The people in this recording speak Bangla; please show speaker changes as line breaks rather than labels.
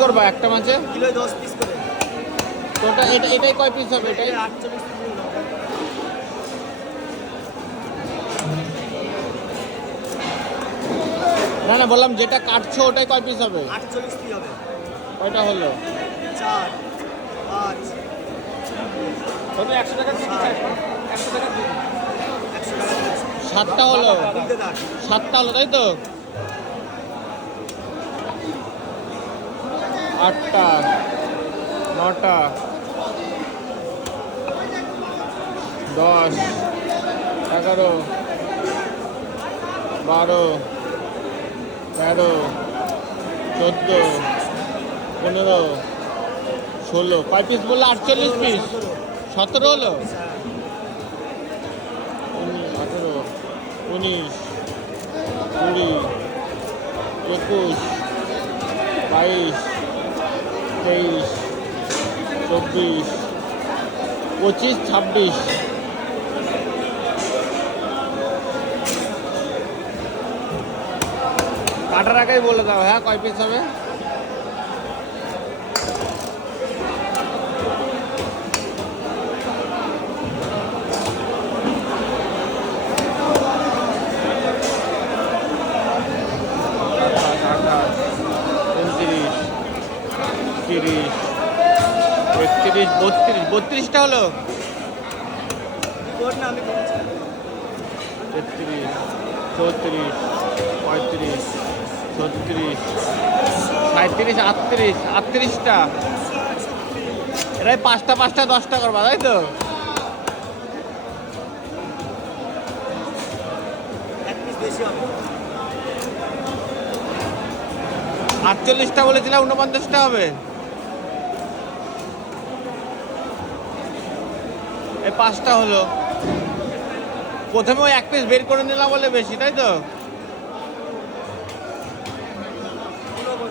করবা একটা মাছে
কিলো দশ পিস করে।
তো ওটা এটা এটাই কয় পিস হবে এটাই?
আটচল্লিশ পিস হবে।
না না বললাম যেটা কাটছো ওটাই কয় পিস হবে?
আটচল্লিশ পিস হবে।
কয়টা হলো?
চার পাঁচ।
তবে একশো টাকা দিয়ে আসবেন। একশো টাকা দিয়ে দিন।
একশো টাকা
সাতটা হলো? সাতটা হলো তাই তো? আটটা, নটা, দশ, এগারো, বারো, তেরো, চোদ্দ, পনেরো, ষোলো কয় পিস বলল আটচল্লিশ পিস, সতেরো হলো। আঠেরো, উনিশ, কুড়ি, একুশ, বাইশ তেইশ চব্বিশ পঁচিশ ছাব্বিশ। কাটার আগেই বলে দাও হ্যাঁ কয় পিস হবে? তিরিশ একত্রিশ, বত্রিশ, বত্রিশটা হলো? তেত্রিশ, চৌত্রিশ, পঁয়ত্রিশ, ছত্রিশ সাঁত্রিশ আটত্রিশ, আটত্রিশটা। এরাই পাঁচটা পাঁচটা, দশটা করবা, তাই তো? আটচল্লিশটা বলেছিলাম উনপঞ্চাশটা হবে। এই পাঁচটা হলো। প্রথমে ওই এক পিস বের করে নিলাম বলে বেশি তাই তো?